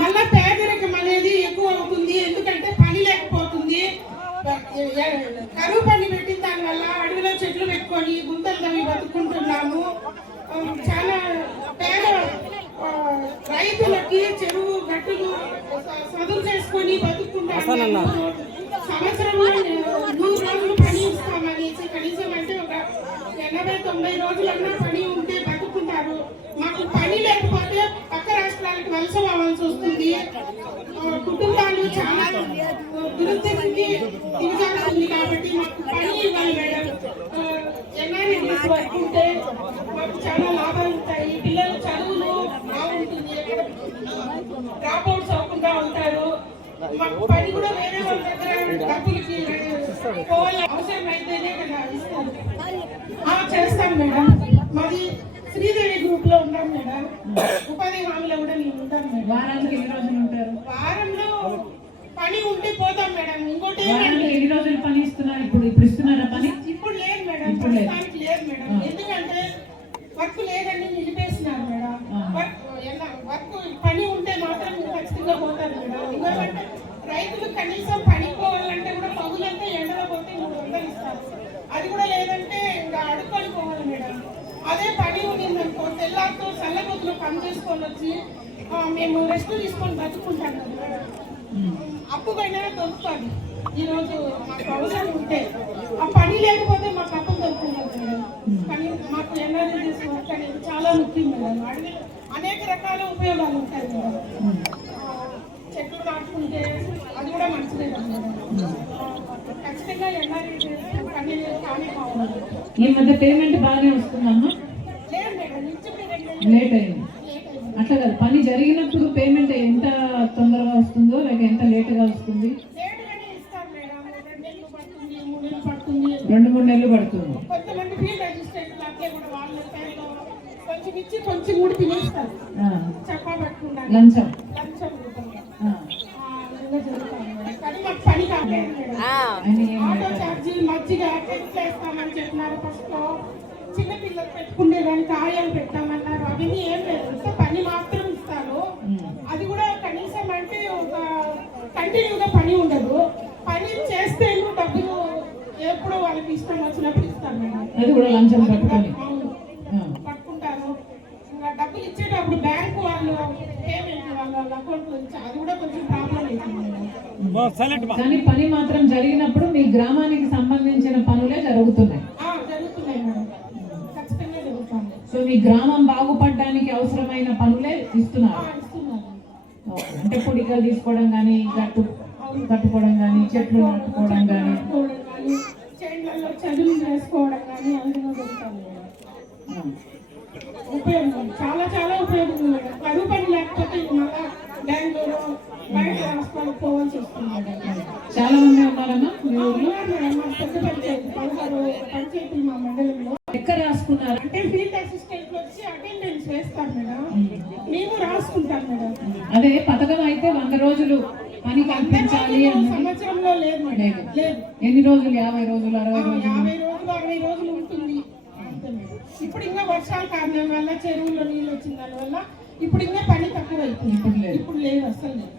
మళ్ళా పేదరికం అనేది ఎక్కువ అవుతుంది. ఎందుకంటే పని లేకపోతుంది. కరువు పని పెట్టిన దాని వల్ల అడవిలో చెట్లు పెట్టుకొని గుంతలు తవ్వి బతుకుంటున్నాము. చాలా పేద రైతులకి చెరువు గట్టులు చదువు చేసుకొని బతుకుంటున్నాము. సంవత్సరంలో 100 రోజులు పని ఇస్తామనేసి కనీసం అంటే ఒక 80-90 రోజులన్నా పని ఉంటే బతుకుంటారు. మాకు పని లేకపోతే పక్క రాష్ట్రాలకు వలస పోవాల్సి వస్తుంది. కుటుంబాలు చాలా దురదృష్టికి దిగజారుతుంది. కాబట్టి మాకు పని ఇవ్వాలి మేడం. ఎన్ఆర్ఎస్ వర్క్ ఉంటే మాకు చాలా లాభాలు ఉంటాయి. పిల్లల చదువులు బాగుంటుంది. డ్రాప్ అవుట్స్ అవ్వకుండా ఉంటారు. మాకు పని కూడా వేరే వాళ్ళ దగ్గర డబ్బులకి పోవాలి. అవసరం అయితేనే కదా ఇస్తారు. చేస్తాం మేడం. మాది శ్రీదేవి గ్రూప్ గ్రూప్ లో ఉన్నాం మేడం. ఉపాధి హామీలో కూడా నేను ఉంటాను మేడం. వారానికి ఎన్ని రోజులు ఉంటారు? వారంలో పని ఉంటే పోతాం మేడం. ఇంకోటి ఎన్ని రోజులు పని ఇస్తున్నారు? ఇప్పుడు ఇస్తున్నారా పని? ఇప్పుడు లేదు మేడం, ప్రస్తుతానికి లేదు మేడం. ఎందుకంటే వర్క్ లేదని నిలిపేస్తున్నారు మేడం. వర్క్ పని ఉంటే మాత్రం ఖచ్చితంగా పోతారు మేడం. ఎందుకంటే రైతులు కనీసం పని పోవాలంటే కూడా పగులంటే ఎండలో పోతే 300 ఇస్తారు. అది కూడా లేదంటే ఇంకా అడుక్కొని పోవాలి మేడం. అదే పని ఉండిందనుకో తెల్లారితో చల్లబొద్దులో పని చేసుకొని వచ్చి మేము రెస్ట్ తీసుకొని బతుకుంటాం కదా. అప్పుకైనా దొరుకుతుంది. ఈరోజు మాకు అవసరం ఉంటే ఆ పని లేకపోతే మాకు అప్పు దొరుకుతుంది మేడం. కానీ మాకు ఎన్ఆర్జీఎస్ వర్క్ అనేది చాలా ముఖ్యం మేడం. అడిగి అనేక రకాల ఉపయోగాలు ఉంటాయి మేడం. చెట్లు నాటుకుంటే అది కూడా మంచిదే కదా మేడం. ఖచ్చితంగా ఎన్ఆర్జీఎస్ పని కానీ కావాలి. ఈ మధ్య పేమెంట్ బాగానే వస్తుందమ్మా? లేదు మేడం, లేట్ అయింది. అట్లా కాదు, పని జరిగినప్పుడు పేమెంట్ ఎంత తొందరగా వస్తుందో లేక ఎంత లేట్గా వస్తుంది? 2-3 నెలలు పడుతుంది. కొంతమంది ఫీల్డ్ అసిస్టెంట్లు అట్లే కూడా వాళ్ళ పేరులో కొంచెం ఇచ్చి కొంచెం కూడా తినేస్తారు. చెప్పా పట్టుకుంటారు లంచం కానీ మాకు పని కాలేదు మేడం. ఆటో ఛార్జీ మజ్జిగ వేస్తామని చెప్పినారు. ఫస్ట్ లో చిన్న పిల్లలు పెట్టుకునే దానికి ఆయాలు పెట్టామన్నారు. అవన్నీ ఏం లేదు, పని మాత్రం ఇస్తారు. అది కూడా కనీసం అంటే ఒక కంటిన్యూగా పని ఉండదు. పని చేస్తే డబ్బులు ఎప్పుడు వాళ్ళకి ఇష్టం వచ్చినప్పుడు ఇస్తారు మేడం. అది కూడా లంచం పట్టుకుంటారు. ఇంకా డబ్బులు ఇచ్చేటప్పుడు బ్యాంకు వాళ్ళు పేమెంట్ వాళ్ళ అకౌంట్ నుంచి అది కూడా కొంచెం ప్రాబ్లం అవుతుంది. కానీ పని మాత్రం జరిగినప్పుడు మీ గ్రామానికి సంబంధించిన పనులే జరుగుతున్నాయి. జరుగుతున్నాయి మేడం, ఖచ్చితంగా జరుగుతుంది. సో మీ గ్రామం బాగుపడడానికి అవసరమైన పనులే ఇస్తున్నారు. అంటే పుడికలు తీసుకోవడం కానీ, గట్టు కట్టుకోవడం కానీ, చెట్లు నాటుకోవడం కానీ, చేనులలో చదువులు చేసుకోవడం కానీ అందులో దొరుకుతాయి. ఉపయోగం చాలా చాలా ఉపయోగం మేడం. కరువు పని లేకపోతే మళ్ళా బెంగళూరు బయట రాష్ట్రాలకు పోవాల్సి వస్తుంది. చాలా మంది ఉన్నారమ్మా మీ ఊర్లో? మా పెద్ద పంచాయతీ 16 పంచాయతీలు మా మండలంలో. ఎక్కడ రాసుకున్నారు? అంటే ఫీల్డ్ అసిస్టెంట్ వచ్చి అటెండెన్స్ వేస్తారు మేడం, మేము రాసుకుంటాం మేడం. అదే పథకం అయితే 100 రోజులు పని కల్పించాలి. సంవత్సరంలో లేదు మేడం. లేదు. ఎన్ని రోజులు? 50 రోజులు, 60 రోజులు? 50 రోజులు 60 రోజులు ఉంటుంది. ఇప్పుడు ఇంకా వర్షాల కారణం వల్ల చెరువుల్లో నీళ్ళు వచ్చిన దాని వల్ల ఇప్పుడు ఇంకా పని తక్కువ అయిపోయింది. ఇప్పుడు లేదు అసలు లేదు.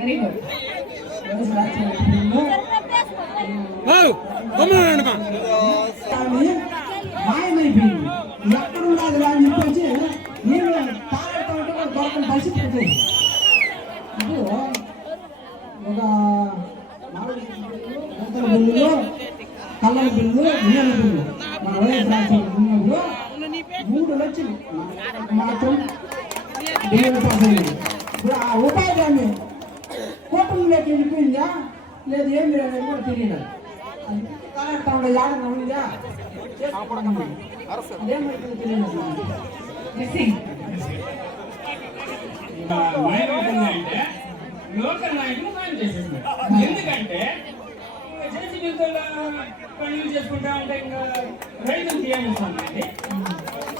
Very good. మాయమైపోయింది. ఎక్కడున్నది అని చెప్పేసి నేను తాగేటప్పుడు దొరకని పరిస్థితి ఉంటుంది. ఇప్పుడు ఒక బిల్లులు, కళ్ళ బిల్లు, నీళ్ళ బిల్లు మన వైఎస్ ఉన్నప్పుడు 3 లక్షలు మాత్రం ఇప్పుడు ఆ ఉపాధి హామీ కూటమిలోకి వెళ్ళిపోయిందా లేదు ఏం లేదు కూడా తెలియదు. కాలేస్తా ఉండే యాడన ఉందా అదేమైతే తెలియదు. అంటే లోకల్ నాయకులు మాయం చేసేస్తున్నారు. ఎందుకంటే పనులు చేసుకుంటా ఉంటే ఇంకా రైతులు ఏమవుతుందండి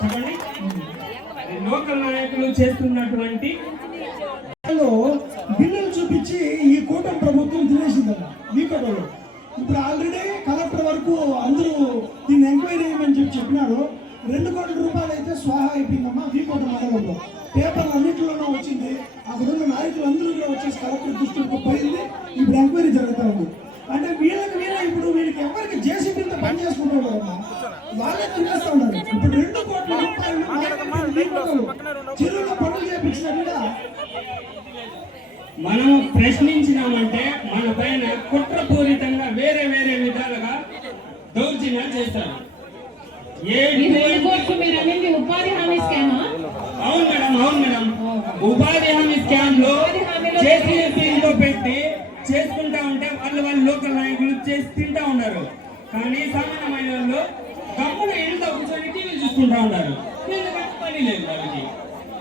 చెప్పండి. లోకల్ నాయకులు చేస్తున్నటువంటి బిల్లులు చూపించి ఈ కూటమి ప్రభుత్వం తినేసిందన్న వీకటలో. ఇప్పుడు ఆల్రెడీ కలెక్టర్ వరకు అందరూ దీన్ని ఎంక్వైరీ చేయమని చెప్పినారు. 2 కోట్ల రూపాయలు అయితే స్వాహా అయిపోయిందమ్మా వీకోట మండలంలో. పేపర్లు అన్నింటిలోనూ వచ్చింది. అక్కడున్న నాయకులు అందరూ వచ్చేసి కలెక్టర్ దృష్టికి పోయింది. ఇప్పుడు ఎంక్వైరీ జరుగుతూ ఉంది. అంటే వీళ్ళకి ఇప్పుడు వీళ్ళకి ఎవరికి జేసీబీతో పని చేసుకుంటారు కదమ్మా, వాళ్ళే తినేస్తూ ఉన్నారు. ఇప్పుడు 2 కోట్ల రూపాయలు చెరువులో పనులు చేయించినట్టుగా మనం ప్రశ్నించినామంటే మన పైన కుట్రపూరితంగా వేరే వేరే విధాలుగా దౌర్జన్యాలు చేస్తారు. ఈ 2 కోట్లు మీరు అనేది ఉపాధి హామీ స్కామా? అవును మేడం ఉపాధి హామీ స్కామ్ లో చేసి పెట్టి చేసుకుంటా ఉంటే వాళ్ళు లోకల్ నాయకులు చేసి తింటా ఉన్నారు. కానీ సామాన్యమైన వాళ్ళు గమ్మున ఇంట్లో కూర్చొని టీవీ చూసుకుంటా ఉన్నారు. ఎందుకంటే పని లేదు వాళ్ళకి.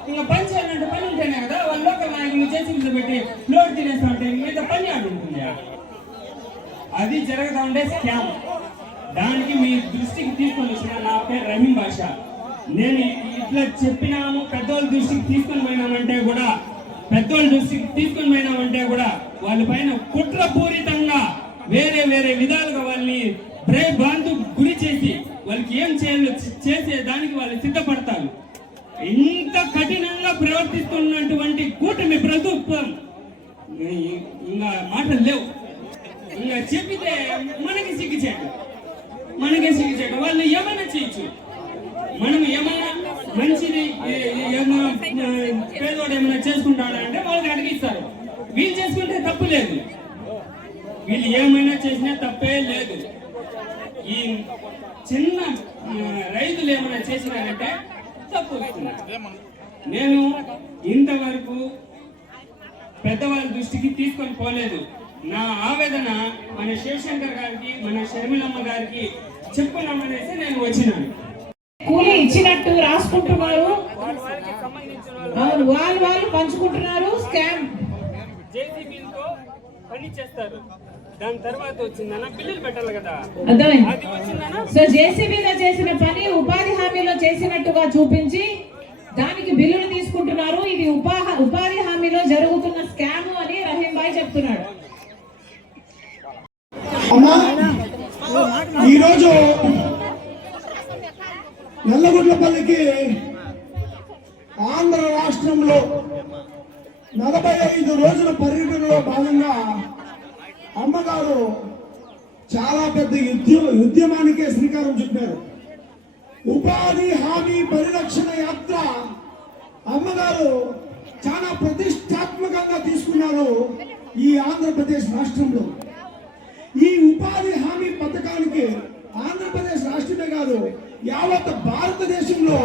ఇంకా పని చేయాలంటే పని ఉంటేనే కదా వాళ్ళు లోకల్ నాయకులు చేసి పెట్టి లోడ్ తినేస్తా ఉంటే మీద పని ఆడుంటుంది. అది జరుగుతా ఉండే స్కామ్. దానికి మీ దృష్టికి తీసుకొని వచ్చిన నా పేరు రహీం బాషా. నేను ఇట్లా చెప్పినాము, పెద్దోళ్ళ దృష్టికి తీసుకొని పోయినామంటే కూడా వాళ్ళ పైన కుట్రపూరితంగా వేరే విధాలుగా వాళ్ళని భ్రాంతి గురి చేసి వాళ్ళకి ఏం చేయాలో చేసే దానికి వాళ్ళు సిద్ధపడతారు. ఇంత కఠినంగా ప్రవర్తిస్తున్నటువంటి కూటమి ప్రభుత్వం ఇంకా మాటలు లేవు. ఇంకా చెప్పితే మనకి సిగ్గుచేట వాళ్ళు ఏమైనా చేయొచ్చు. మనం ఏమైనా మంచిది పేదోడు ఏమైనా చేసుకుంటాడంటే వాళ్ళకి అడిగిస్తారు. వీళ్ళు చేసుకుంటే తప్పు లేదు, వీళ్ళు ఏమైనా చేసినా తప్పే లేదు. ఈ చిన్న రైతులు ఏమైనా చేసినారంటే తప్పు వస్తున్నారు. నేను ఇంతవరకు పెద్దవాళ్ళ దృష్టికి తీసుకొని పోలేదు. నా ఆవేదన మన శివశంకర్ గారికి, మన షర్మిలమ్మ గారికి చెప్పుకున్నామనేసి నేను వచ్చినాను. కూలీ ఇచ్చినట్టు రాసుకుంటున్నారు, అవును, వాళ్ళు పంచుకుంటున్నారు. స్కామ్ జేసీబీలతో పని చేస్తారు. దాని తర్వాత వచ్చిందన్న బిల్లులు పెట్టాలి కదా, అర్థమైంది. సో జేసీబీలో చేసిన పని ఉపాధి హామీలో చేసినట్టుగా చూపించి దానికి బిల్లులు తీసుకుంటున్నారు. ఇది ఉపాధి హామీలో జరుగుతున్న స్కామ్ అని రహీం భాయ్ చెప్తున్నాడు. అమ్మా, ఈరోజు నల్లగుడ్లపల్లికి ఆంధ్ర రాష్ట్రంలో 45 రోజుల పర్యటనలో భాగంగా అమ్మగారు చాలా పెద్ద ఉద్యమానికే శ్రీకారం చుట్టారు. ఉపాధి హామీ పరిరక్షణ యాత్ర అమ్మగారు చాలా ప్రతిష్టాత్మకంగా తీసుకున్నారు ఈ ఆంధ్రప్రదేశ్ రాష్ట్రంలో. ఈ ఉపాధి హామీ పథకానికి ఆంధ్రప్రదేశ్ రాష్ట్రమే కాదు, యావత్ భారతదేశంలో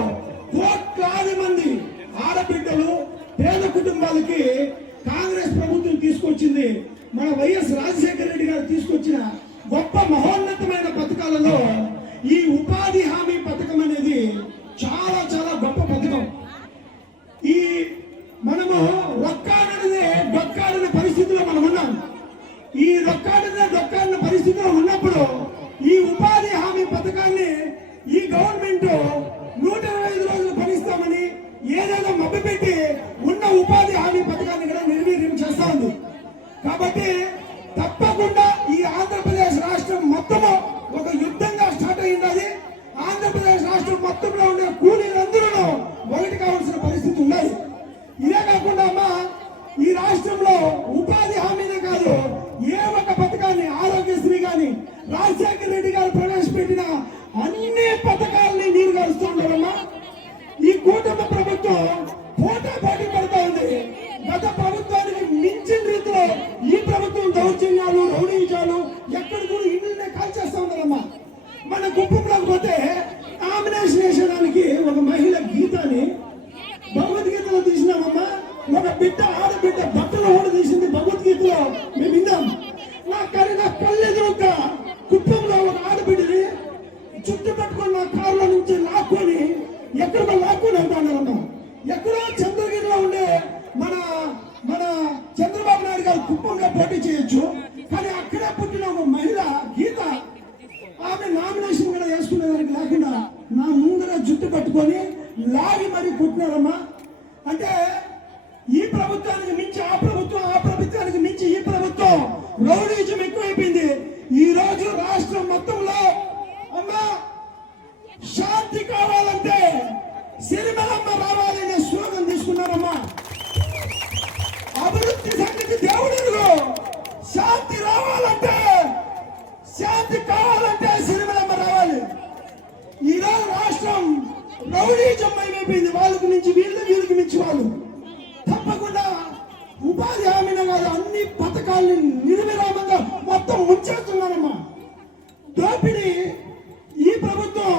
కోట్లాది మంది ఆడబిడ్డలు, పేద కుటుంబాలకి కాంగ్రెస్ ప్రభుత్వం తీసుకొచ్చింది. మన వైఎస్ రాజశేఖర రెడ్డి గారు తీసుకొచ్చిన గొప్ప మహోన్నతమైన పథకాలలో ఈ ఉపాధి హామీ పథకం అనేది చాలా చాలా గొప్ప పథకం. ఈ మనము రొక్కాడనే డొక్కాడిన పరిస్థితిలో మనం ఉన్నాం. ఈ డొక్కాడిన పరిస్థితిలో ఉన్నప్పుడు ఈ ఉపాధి హామీ పథకాన్ని ఈ గవర్నమెంట్ 125 రోజులు పనిస్తామని ఏదైనా మభ్యపెట్టి ఉన్న ఉపాధి హామీ పథకాన్ని కూడా నిర్వీర్యం చేస్తా ఉంది. కాబట్టి తప్పకుండా ఈ ఆంధ్రప్రదేశ్ రాష్ట్రం మొత్తము ఒక యుద్ధంగా స్టార్ట్ అయ్యింది. ఆంధ్రప్రదేశ్ రాష్ట్రం మొత్తంలో ఉండే కూలీలందరూ ఒకటి కావాల్సిన పరిస్థితి ఉన్నది. ఇదే కాకుండా అమ్మా, ఈ రాష్ట్రంలో ఉపాధి హామీనే కాదు, ఏ ఒక్క పథకాన్ని, ఆరోగ్యశ్రీ కానీ రాజశేఖర రెడ్డి గారు ప్రవేశపెట్టిన అన్ని పథకాలని నీరు కలుస్తున్నారమ్మా. ఈ కూటమి ప్రభుత్వం పోటాపోటీ పడుతూ ఉంది. గత ప్రభుత్వానికి మించిన రీతిలో ఈ ప్రభుత్వం దౌర్జన్యాలు, రౌడీజాలు, ఎక్కడ కూడా ఇళ్ళనే కాల్చేస్తా ఉన్నారమ్మా. మన కుప్పంలోకి పోతే నామినేషన్ వేసడానికి ఒక మహిళ గీతాని భగవద్గీతలో తీసినామమ్మా. ఒక బిడ్డ, ఆడబిడ్డ బట్టలు ఓడి తీసింది భగవద్గీతలో మేము విన్నాం. నా కళ్ళెదురుగా కుప్పంలో ఒక ఆడబిడ్డని చుట్టు పట్టుకొని నా కారులో నుంచి లాక్కొని ఎక్కడికో లాక్కొని వెళ్తానమ్మా. ఎక్కడో చంద్రగిరిలో ఉండే మన చంద్రబాబు నాయుడు గారు కుప్పంగా పోటీ చేయొచ్చు, కానీ అక్కడే పుట్టిన ఒక మహిళ గీత, ఆమె నామినేషన్ కూడా వేసుకునే దానికి లేకుండా నా ముందర జుట్టు పట్టుకొని లాగి మరి కుట్టినారమ్మా. అంటే ఈ ప్రభుత్వానికి మించి ఆ ప్రభుత్వం, ఆ ప్రభుత్వానికి మించి ఈ ప్రభుత్వం రౌడీజం ఎక్కువైపోయింది. ఈ రోజు రాష్ట్రం మొత్తంలో అమ్మా శాంతి కావాలంటే సిరిమలమ్మ రావాలనే స్లోగన్ తీసుకున్నారమ్మా. అభివృద్ధి సంగతి దేవుడు, శాంతి రావాలంటే, శాంతి కావాలంటే సిరిమలమ్మ రావాలి. ఈరోజు రాష్ట్రం రౌడీజం అయిపోయింది. వాళ్ళకు మించి వీళ్ళు, వీళ్ళకి మించి వాళ్ళు. తప్పకుండా ఉపాధి హామీనే కాదు, అన్ని పథకాలని నిర్విరామంగా మొత్తం ముంచేస్తున్నారమ్మా. దోపిడీ ఈ ప్రభుత్వం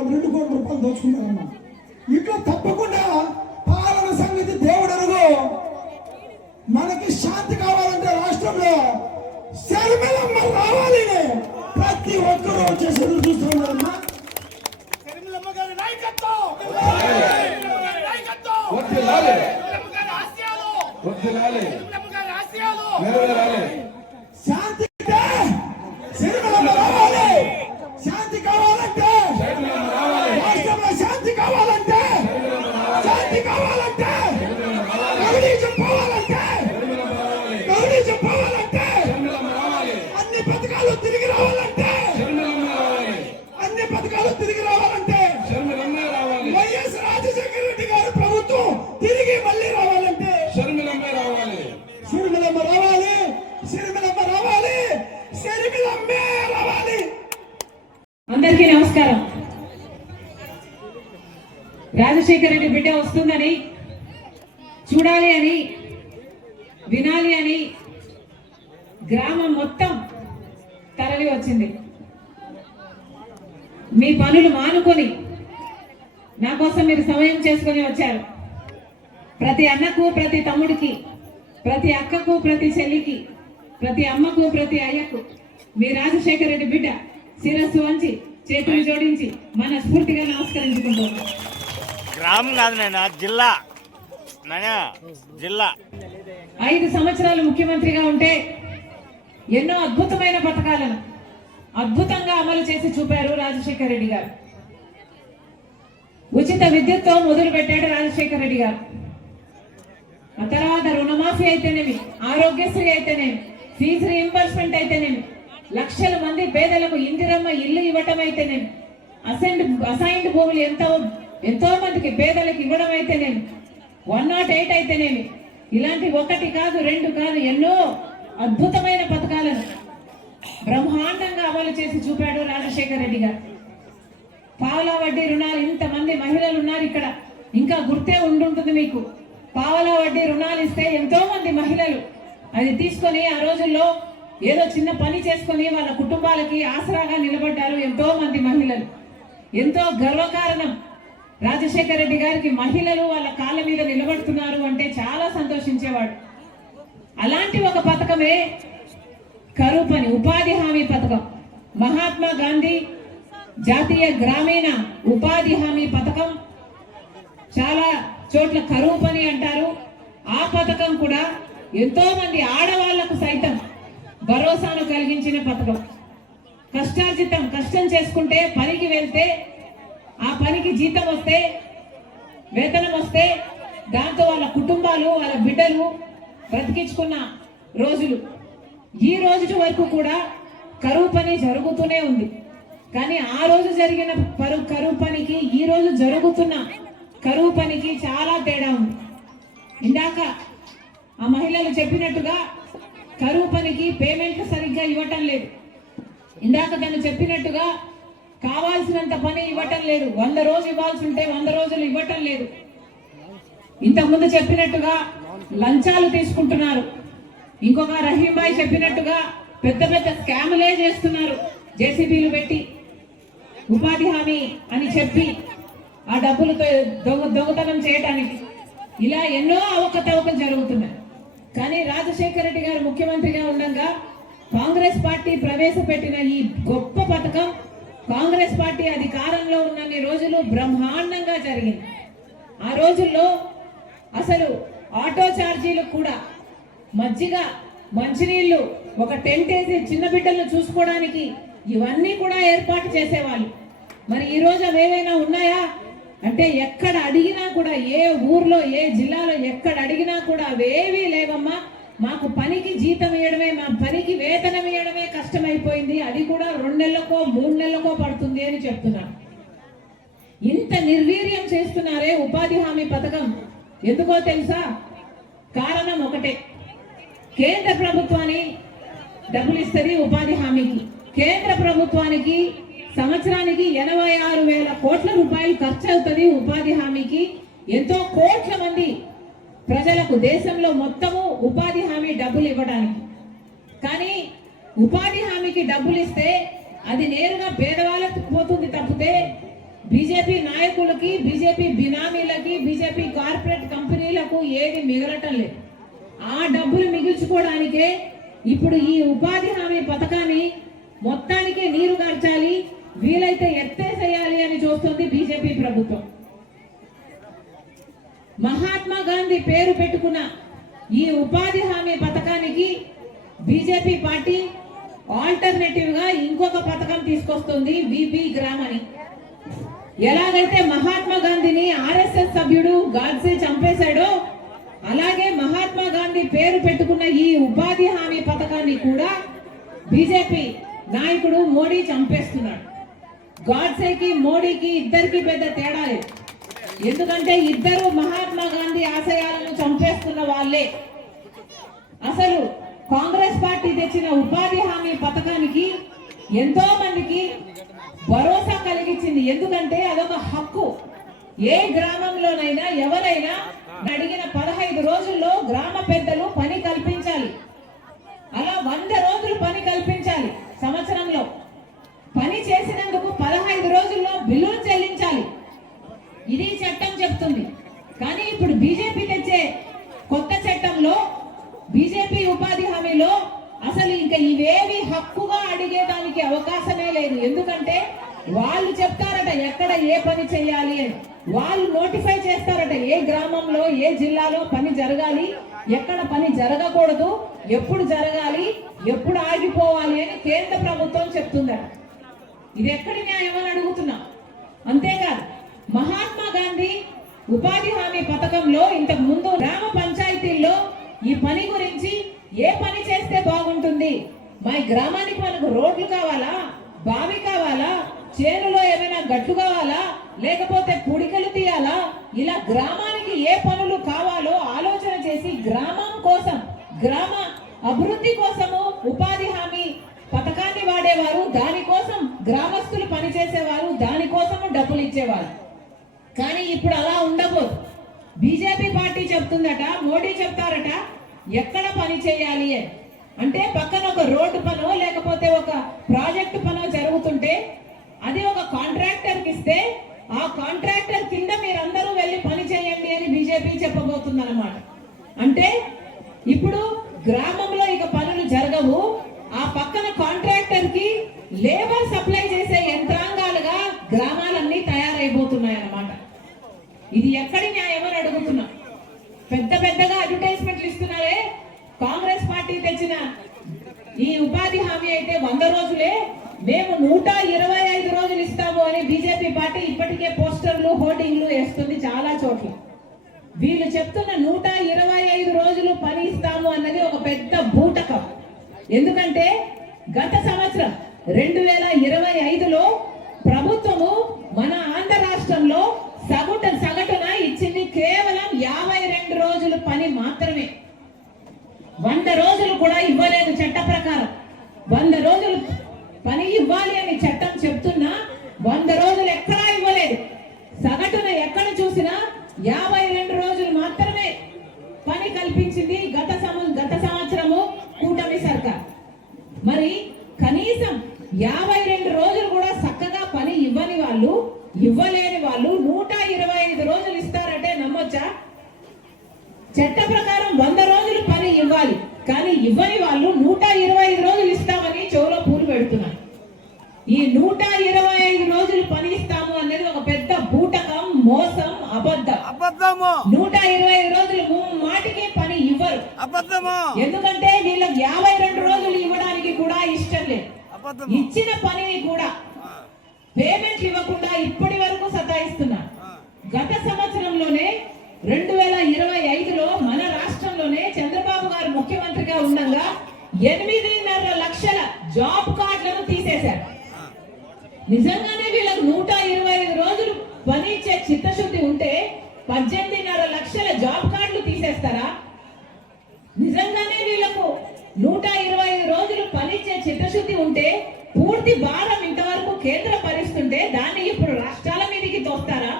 వాళ్ళు 2 కోట్ల రూపాయలు దోచుకున్నారమ్మా. ఇట్లా తప్పకుండా పాలన సంగతి దేవుడు అరుగు. మనకి శాంతి కావాలంటే రాష్ట్రంలో శర్మిలమ్మ రావాలి. ప్రతి ఒక్కరూ వచ్చేసి ఎదురు చూస్తున్నారమ్మా. శర్మిలమ్మ గారి నాయకత్వం శాంతి అంటే శర్మిలమ్మ రావాలి. శాంతి కావాలంటే రాష్ట్రంలో శాంతి కావాలంటే కమ్యూనిజం పోవాలంటే అన్ని పథకాలు తిరిగి రావాలంటే వైఎస్ రాజశేఖర రెడ్డి గారి ప్రభుత్వం తిరిగి మళ్ళీ రావాలంటే శర్మిలమ్మ రావాలి. అందరికీ నమస్కారం. రాజశేఖర రెడ్డి బిడ్డ వస్తుందని, చూడాలి అని, వినాలి అని గ్రామం మొత్తం తరలి వచ్చింది. మీ పనులు మానుకొని నా కోసం మీరు సమయం చేసుకొని వచ్చారు. ప్రతి అన్నకు, ప్రతి తమ్ముడికి, ప్రతి అక్కకు, ప్రతి చెల్లికి, ప్రతి అమ్మకు, ప్రతి అయ్యకు మీ రాజశేఖర రెడ్డి బిడ్డ శిరస్సు వంచి చేతులు జోడించి మనస్ఫూర్తిగా నమస్కరించుకుంటున్నాం. గ్రామం కాదు నాయన, జిల్లా. 5 సంవత్సరాలు ముఖ్యమంత్రిగా ఉంటే ఎన్నో అద్భుతమైన పథకాలను అద్భుతంగా అమలు చేసి చూపారు రాజశేఖర రెడ్డి గారు. ఉచిత విద్యుత్తో మొదలు పెట్టాడు రాజశేఖర రెడ్డి గారు. ఆ తర్వాత రుణమాఫీ అయితేనేమి, ఆరోగ్యశ్రీ అయితేనేమి, ఫీజు రీయింబర్స్మెంట్ అయితేనేమి, లక్షల మంది పేదలకు ఇందిరమ్మ ఇల్లు ఇవ్వటం అయితేనేమి, అసైన్డ్ భూములు ఎంతో మందికి పేదలకు ఇవ్వడం అయితేనేమి, 108 అయితేనేమి, ఇలాంటి 1 కాదు 2 కాదు ఎన్నో అద్భుతమైన పథకాలను బ్రహ్మాండంగా అమలు చేసి చూపాడు రాజశేఖర రెడ్డి గారు. పావలా వడ్డీ రుణాలు, ఇంతమంది మహిళలు ఉన్నారు ఇక్కడ, ఇంకా గుర్తే ఉండుంటుంది మీకు. పావలా వడ్డీ రుణాలు ఇస్తే ఎంతో మంది మహిళలు అది తీసుకొని ఆ రోజుల్లో ఏదో చిన్న పని చేసుకొని వాళ్ళ కుటుంబాలకి ఆసరాగా నిలబడ్డారు ఎంతో మంది మహిళలు. ఎంతో గర్వకారణం రాజశేఖర రెడ్డి గారికి. మహిళలు వాళ్ళ కాళ్ళ మీద నిలబడుతున్నారు అంటే చాలా సంతోషించేవాడు. అలాంటి ఒక పథకమే కరువు పని ఉపాధి హామీ పథకం. మహాత్మా గాంధీ జాతీయ గ్రామీణ ఉపాధి హామీ పథకం, చాలా చోట్ల కరువు పని అంటారు. ఆ పథకం కూడా ఎంతో మంది ఆడవాళ్లకు సైతం భరోసాను కలిగించిన పథకం. కష్టార్జితం, కష్టం చేసుకుంటే పనికి వెళ్తే ఆ పనికి జీతం వస్తే, వేతనం వస్తే దాంతో వాళ్ళ కుటుంబాలు, వాళ్ళ బిడ్డలు బ్రతికించుకున్న రోజులు. ఈ రోజు వరకు కూడా కరువు పని జరుగుతూనే ఉంది. కానీ ఆ రోజు జరిగిన కరువు పనికి ఈ రోజు జరుగుతున్న కరువు పనికి చాలా తేడా ఉంది. ఇందాక ఆ మహిళలు చెప్పినట్టుగా కరువు పనికి పేమెంట్లు సరిగ్గా ఇవ్వటం లేదు. ఇందాక తను చెప్పినట్టుగా కావాల్సినంత పని ఇవ్వటం లేదు. 100 రోజులు ఇవ్వాల్సి ఉంటే 100 రోజులు ఇవ్వటం లేదు. ఇంతకుముందు చెప్పినట్టుగా లంచాలు తీసుకుంటున్నారు. ఇంకొక రహీం భాయ్ చెప్పినట్టుగా పెద్ద పెద్ద స్కాములే చేస్తున్నారు. జేసీబీలు పెట్టి ఉపాధి హామీ అని చెప్పి ఆ డబ్బులతో దొంగతనం చేయటానికి ఇలా ఎన్నో అవకతవకలు జరుగుతున్నాయి. కానీ రాజశేఖర రెడ్డి గారు ముఖ్యమంత్రిగా ఉండగా కాంగ్రెస్ పార్టీ ప్రవేశపెట్టిన ఈ గొప్ప పథకం కాంగ్రెస్ పార్టీ అధికారంలో ఉన్నన్ని రోజులు బ్రహ్మాండంగా జరిగింది. ఆ రోజుల్లో అసలు ఆటో ఛార్జీలకు కూడా మజ్జిగ, మంచినీళ్లు, ఒక టెంట్ వేసి చిన్న బిడ్డలను చూసుకోవడానికి ఇవన్నీ కూడా ఏర్పాటు చేసేవాళ్ళు. మరి ఈ రోజు అవేవైనా ఉన్నాయా అంటే ఎక్కడ అడిగినా కూడా, ఏ ఊర్లో, ఏ జిల్లాలో ఎక్కడ అడిగినా కూడా అవేవీ లేవమ్మా. మాకు పనికి జీతం ఇవ్వడమే, మా పనికి వేతనం ఇవ్వడమే కష్టమైపోయింది, అది కూడా 2 నెలలకో 3 నెలలకో పడుతుంది అని చెప్తున్నారు. ఇంత నిర్వీర్యం చేస్తున్నారే ఉపాధి హామీ పథకం. ఎందుకో తెలుసా? కారణం ఒకటే, కేంద్ర ప్రభుత్వాన్ని డబ్బులు ఇస్తుంది ఉపాధి హామీకి. కేంద్ర ప్రభుత్వానికి సంవత్సరానికి 86,000 కోట్ల రూపాయలు ఖర్చు అవుతుంది ఉపాధి హామీకి. ఎంతో కోట్ల మంది ప్రజలకు దేశంలో మొత్తము ఉపాధి హామీ డబ్బులు ఇవ్వడానికి. కానీ ఉపాధి హామీకి డబ్బులు ఇస్తే అది నేరుగా పేదవాళ్ళకు పోతుంది తప్పితే బీజేపీ నాయకులకి, బీజేపీ బినామీలకి, బీజేపీ కార్పొరేట్ కంపెనీలకు ఏది మిగలటం లేదు. ఆ డబ్బులు మిగిల్చుకోవడానికే ఇప్పుడు ఈ ఉపాధి హామీ పథకాన్ని మొత్తానికే నీరు గార్చాలి, వీలైతే ఎత్తేసేయాలి అని చూస్తుంది బీజేపీ ప్రభుత్వం. మహాత్మా గాంధీ పేరు పెట్టుకున్న ఈ ఉపాధి హామీ పథకానికి బీజేపీ పార్టీ ఆల్టర్నేటివ్ గా ఇంకొక పథకం తీసుకొస్తుంది, విబి గ్రామ్ అని. ఎలాగైతే మహాత్మా గాంధీని ఆర్ఎస్ఎస్ సభ్యుడు గాడ్సే చంపేశాడో అలాగే మహాత్మా గాంధీ పేరు పెట్టుకున్న ఈ ఉపాధి హామీ పథకాన్ని కూడా బీజేపీ నాయకుడు మోడీ చంపేస్తున్నాడు. గాడ్సేకి మోడీకి ఇద్దరికి పెద్ద తేడా లేదు. ఎందుకంటే ఇద్దరు మహాత్మా గాంధీ ఆశయాలను చంపేస్తున్న వాళ్ళే. అసలు కాంగ్రెస్ పార్టీ తెచ్చిన ఉపాధి హామీ పథకానికి ఎంతో మందికి భరోసా కలిగించింది. ఎందుకంటే అదొక హక్కు. ఏ గ్రామంలోనైనా ఎవరైనా అడిగిన 15 రోజుల్లో గ్రామ పెద్దలు పని కల్పించాలి. అలా 100 రోజులు పని కల్పించాలి. సంవత్సరంలో పని చేసినందుకు 15 రోజుల్లో బిల్లులు చెల్లించాలి. ఇది చట్టం చెప్తుంది. కానీ ఇప్పుడు బీజేపీ తెచ్చే కొత్త చట్టంలో, బీజేపీ ఉపాధి హామీలో అసలు ఇంకా ఇవేవి హక్కుగా అడిగేదానికి అవకాశమే లేదు. ఎందుకంటే వాళ్ళు చెప్తారట ఎక్కడ ఏ పని చేయాలి అని, వాళ్ళు నోటిఫై చేస్తారట ఏ గ్రామంలో ఏ జిల్లాలో పని జరగాలి, ఎక్కడ పని జరగకూడదు, ఎప్పుడు జరగాలి, ఎప్పుడు ఆగిపోవాలి అని కేంద్ర ప్రభుత్వం చెప్తుందట. ఇది ఎక్కడి న్యాయం అని అడుగుతున్నా. అంతేకాదు మహాత్మా గాంధీ ఉపాధి హామీ పథకంలో ఇంతకు ముందు గ్రామ పంచాయతీల్లో ఈ పని గురించి ఏ పని చేస్తే బాగుంటుంది, మా గ్రామానికి మనకు రోడ్లు కావాలా, బావి కావాలా, చేనులో ఏమైనా గట్టు కావాలా, లేకపోతే పుడికలు తీయాలా, ఇలా గ్రామానికి ఏ పనులు కావాలో ఆలోచన చేసి గ్రామం కోసం, గ్రామ అభివృద్ధి కోసము ఉపాధి హామీ పథకాన్ని వాడేవారు. దానికోసం గ్రామస్తులు పనిచేసేవారు, దానికోసము డబ్బులు ఇచ్చేవారు. కానీ ఇప్పుడు అలా ఉండబోదు. బీజేపీ పార్టీ చెప్తుందట, మోడీ చెప్తారట ఎక్కడ పని చేయాలి అని. అంటే పక్కన ఒక రోడ్డు పనో లేకపోతే ఒక ప్రాజెక్టు పనో జరుగుతుంటే అది ఒక కాంట్రాక్టర్ కి ఇస్తే ఆ కాంట్రాక్టర్ కింద మీరందరూ వెళ్ళి పని చేయండి అని బీజేపీ చెప్పబోతుంది అన్నమాట. అంటే ఇప్పుడు గ్రామంలో ఇక పనులు జరగవు, ఆ పక్కన కాంట్రాక్టర్ కి లేబర్ సప్లై చేసే యంత్రాంగాలుగా గ్రామాలన్నీ తయారైపోతున్నాయి అన్నమాట. ఇది ఎక్కడి న్యాయం అని అడుగుతున్నా. పెద్ద పెద్దగా అడ్వర్టైజ్మెంట్లు ఇస్తున్నారే. కాంగ్రెస్ పార్టీ తెచ్చిన ఈ ఉపాధి హామీ అయితే 100 రోజులే, మేము 125 రోజులు ఇస్తాము అని బీజేపీ పార్టీ ఇప్పటికే పోస్టర్లు హోర్డింగ్లు వేస్తుంది చాలా చోట్ల. వీళ్ళు చెప్తున్న 125 రోజులు పని ఇస్తాము అన్నది ఒక పెద్ద బూటకం. ఎందుకంటే గత సంవత్సరం 2025లో ప్రభుత్వము మన ఆంధ్ర రాష్ట్రంలో సగటున ఇచ్చింది కేవలం 52 రోజులు పని మాత్రమే. 100 రోజులు కూడా ఇవ్వలేదు చట్ట ప్రకారం. 100 రోజులు పని ఇవ్వాలి అని చట్టం చెప్తున్నా 100 రోజులు ఎక్కడా ఇవ్వలేదు. సగటున ఎక్కడ చూసినా 52 రోజులు మాత్రమే పని కల్పించింది గత సంవత్సరము కూటమి సర్కార్. మరి కనీసం 52 రోజులు కూడా చక్కగా పని ఇవ్వని వాళ్ళు, ఇవ్వలేని వాళ్ళు 125 రోజులు ఇస్తారంటే నమ్మొచ్చా? చట్ట ప్రకారం 100 రోజులు పని ఇవ్వాలి, కానీ ఇవ్వని వాళ్ళు 125 రోజులు ఇస్తామని చెవులో పూలు పెడుతున్నారు. ఈ 125 రోజులు పని ఇస్తాము అనేది ఒక పెద్ద బూటకం, మోసం, అబద్ధం. 125 రోజులు మాటికి పని ఇవ్వరు. ఎందుకంటే వీళ్ళకి 52 రోజులు ఇవ్వడానికి కూడా ఇష్టం లేదు. ఇచ్చిన పనిని కూడా పేమెంట్ ఇవ్వకుండా ఇప్పటి వరకు సతాయిస్తున్నారు. గత సంవత్సరంలోనే 2025లో మన రాష్ట్రంలోనే చంద్రబాబు గారు ముఖ్యమంత్రిగా ఉండగా 8.5 లక్షల జాబ్ కార్డులను తీసేశారు. నిజంగానే వీళ్ళకు 125 రోజులు పని ఇచ్చే చిత్తశుద్ధి ఉంటే 18.5 లక్షల జాబ్ కార్డులు తీసేస్తారా? నిజంగానే వీళ్ళకు 125 రోజులు పనిచ్చే చిత్తశుద్ధి ఉంటే పూర్తి భారం ఇంతవరకు కేంద్ర భరిస్తుంటే దాన్ని ఇప్పుడు రాష్ట్రాల మీదకి తోస్తారా?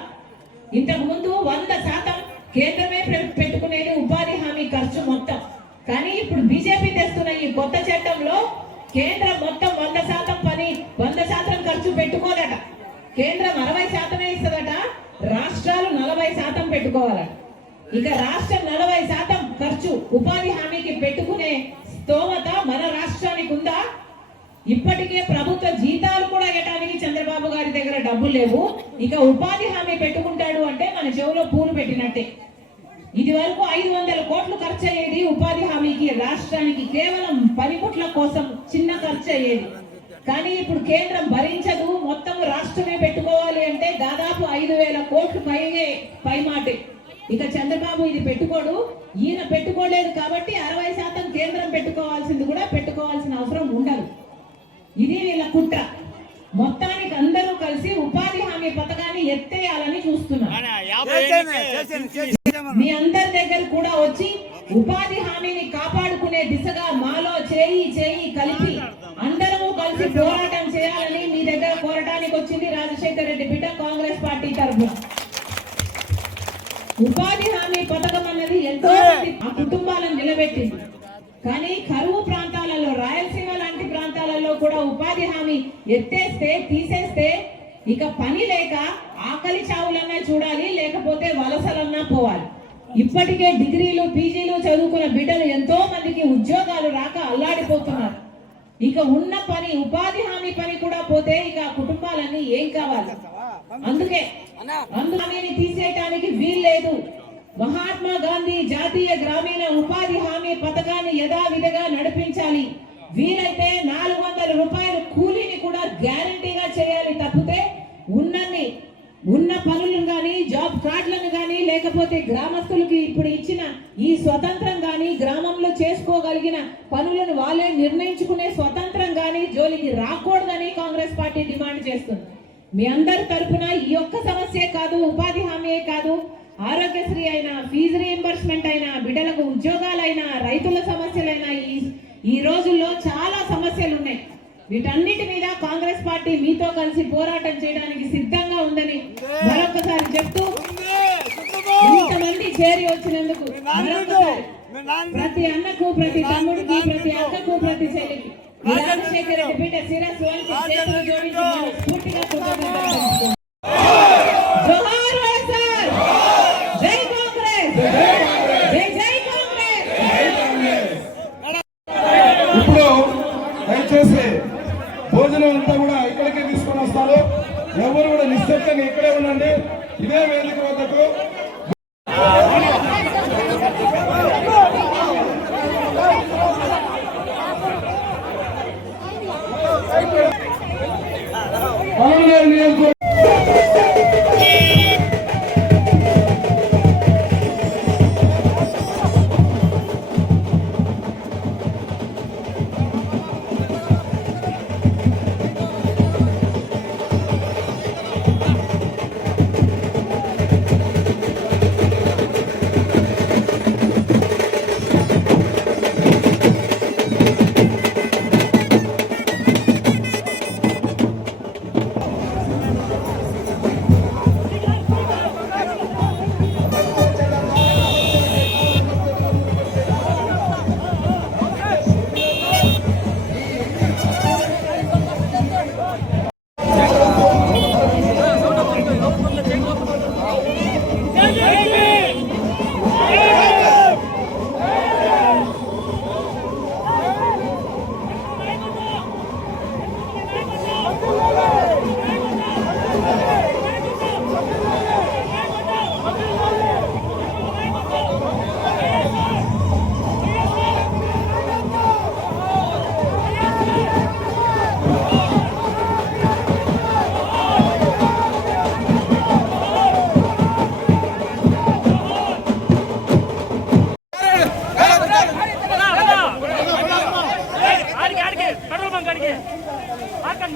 ఇంతకు ముందు 100% కేంద్రమే పెట్టుకునేది ఉపాధి హామీ ఖర్చు మొత్తం. కానీ ఇప్పుడు బీజేపీ తెస్తున్న ఈ కొత్త చట్టంలో కేంద్రం మొత్తం 100% ఖర్చు పెట్టుకోదట. కేంద్రం 60% పెట్టుకోవాలని. ఇక రాష్ట్రం 40% ఖర్చు ఉపాధి హామీకి పెట్టుకునే స్తోమత మన రాష్ట్రానికి ఉందా? ఇప్పటికే ప్రభుత్వ జీతాలు కూడా ఇవ్వడానికి చంద్రబాబు గారి దగ్గర డబ్బులు లేవు. ఇక ఉపాధి హామీ పెట్టుకుంటాడు అంటే మన చెవులో పూలు పెట్టినట్టే. ఇది వరకు 500 కోట్లు ఖర్చు అయ్యేది ఉపాధి హామీకి రాష్ట్రానికి, కేవలం పనిముట్ల కోసం చిన్న ఖర్చు అయ్యేది. కానీ ఇప్పుడు కేంద్రం భరించదు, మొత్తం రాష్ట్రమే పెట్టుకోవాలి అంటే దాదాపు 5,000 కోట్లు పైమాటే. ఇక చంద్రబాబు ఇది పెట్టుకోడు, ఈయన పెట్టుకోలేదు కాబట్టి 60% కేంద్రం పెట్టుకోవాల్సింది కూడా పెట్టుకోవాల్సిన అవసరం ఉండదు. ఇది వీళ్ళ కుట్ర. మొత్తానికి అందరూ కలిసి ఉపాధి హామీ పథకాన్ని ఎత్తేయాలని చూస్తున్నారు. మీ అందరి దగ్గర కూడా వచ్చి ఉపాధి హామీని కాపాడుకునే దిశగా మాలో చేయి కలిపి అందరము కలిసి పోరాటం చేయాలని మీ దగ్గర కోరటానికి వచ్చింది రాజశేఖర రెడ్డి బిడ్డ కాంగ్రెస్ పార్టీ తరఫున. ఉపాధి హామీ పథకం అన్నది ఎంతో మంది ఆ కుటుంబాలను నిలబెట్టింది. కానీ కరువు ప్రాంతాలలో, రాయలసీమ లాంటి ప్రాంతాలలో కూడా ఉపాధి హామీ తీసేస్తే ఇక పని లేక ఆకలి చావులన్నా చూడాలి, లేకపోతే వలసలన్నా పోవాలి. ఇప్పటికే డిగ్రీలు పీజీలు చదువుకున్న బిడ్డలు ఎంతో మందికి ఉద్యోగాలు రాక అల్లాడిపోతున్నారు. ఇక ఉన్న పని ఉపాధి హామీ పని కూడా పోతే ఇక కుటుంబాలన్నీ ఏం కావాలి? అందుకే హామీని తీసేయటానికి వీల్లేదు. మహాత్మా గాంధీ జాతీయ గ్రామీణ ఉపాధి హామీ పథకాన్ని యథావిధిగా నడిపించాలి. వీలైతే 400 రూపాయలు కూలీని కూడా గ్యారంటీగా చేయాలి. తప్పితే ఉన్న పనులను కానీ, జాబ్ కార్డులను కానీ, లేకపోతే గ్రామస్తులకి ఇప్పుడు ఇచ్చిన ఈ స్వతంత్రం కానీ, గ్రామంలో చేసుకోగలిగిన పనులను వాళ్ళే నిర్ణయించుకునే స్వతంత్రం కానీ జోలికి రాకూడదని కాంగ్రెస్ పార్టీ డిమాండ్ చేస్తుంది. మీ అందరి తరఫున ఈ ఒక్క సమస్య కాదు, ఉపాధి హామీ కాదు, ఆరోగ్యశ్రీ అయినా, ఫీజు రీయింబర్స్మెంట్ అయినా, బిడ్డలకు ఉద్యోగాలైనా, రైతుల సమస్యలైనా ఈ రోజుల్లో చాలా సమస్యలు ఉన్నాయి. వీటన్నిటి మీద కాంగ్రెస్ పార్టీ మీతో కలిసి పోరాటం చేయడానికి సిద్ధంగా ఉందని మరొకసారి చెప్తూ, ఇంతమంది చేరి వచ్చినందుకు మరొకసారి ప్రతి అన్నకు, ప్రతి తమ్ముడికి, ప్రతి అక్కకు, ప్రతి చెల్లికి రాజశేఖర రెడ్డి బిడ్డ శిరస్సు వంచి చేతులు జోడించి స్ఫూర్తిగా కృతజ్ఞతలు. జోహార్ వైఎస్ఆర్, జై కాంగ్రెస్, జై కాంగ్రెస్. ఇప్పుడు దయచేసి భోజనం అంతా కూడా ఇక్కడికే తీసుకొని వస్తారు. ఎవరు కూడా నిశ్శబ్దంగా ఇక్కడే ఉండండి. ఇదే వేదిక వద్దకు పవన్ నియోజకవర్గం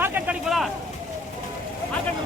మార్కెట్ కడికి పోలా మార్కెట్